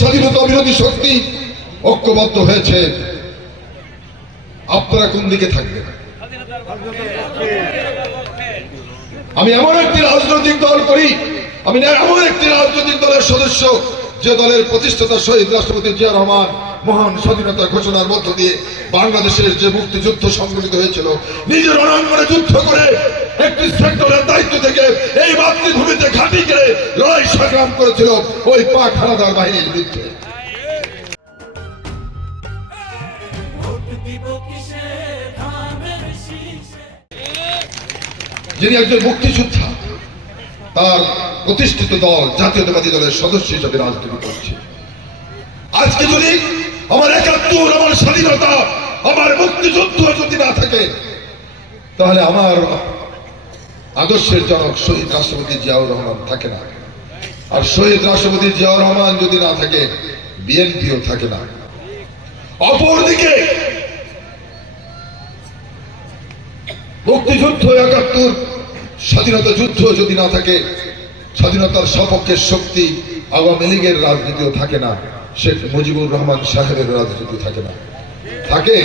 স্বাধীনতা বিরোধী শক্তি ঐক্যবদ্ধ হয়েছে। আপনারা কোন দিকে থাকবেন? আমি এমন একটি রাজনৈতিক দল করি, আমি এমন একটি রাজনৈতিক দলের সদস্য যে দলের প্রতিষ্ঠাতা শহীদ রাষ্ট্রপতি জিয়া রহমান মহান স্বাধীনতা ঘোষণার মধ্য দিয়ে বাংলাদেশের যে মুক্তিযুদ্ধ সংগঠিত হয়েছিল, নিজের রণাঙ্গনে যুদ্ধ করে একটি সেক্টরের দায়িত্ব থেকে এই মাতৃভূমিতে ঘাঁটি করে লড়াই সংগ্রাম করেছিল ওই পাক হানাদার বাহিনীর বিরুদ্ধে। যিনি একজন মুক্তিযোদ্ধা, তার প্রতিষ্ঠিত দল জাতীয়তাবাদী দলের সদস্য হিসেবে রাজনীতি করছে। আজকে যদি আমার ৭১, আমার স্বাধীনতা, আমার মুক্তিযুদ্ধ যদি না থাকে, তাহলে আমার আদর্শের জনক শহীদ রাষ্ট্রপতি জিয়াউর রহমান থাকে না। আর শহীদ রাষ্ট্রপতি জিয়াউর রহমান যদি না থাকে, বিএনপিও থাকে না। অপরদিকে মুক্তিযুদ্ধ ৭১, স্বাধীনতা যুদ্ধ যদি না থাকে, স্বাধীনতার সপক্ষের শক্তি আওয়ামী লীগের রাজনীতিও থাকে না, শেখ মুজিবুর রহমান সাহেবের রাজনীতি থাকে না। থাকে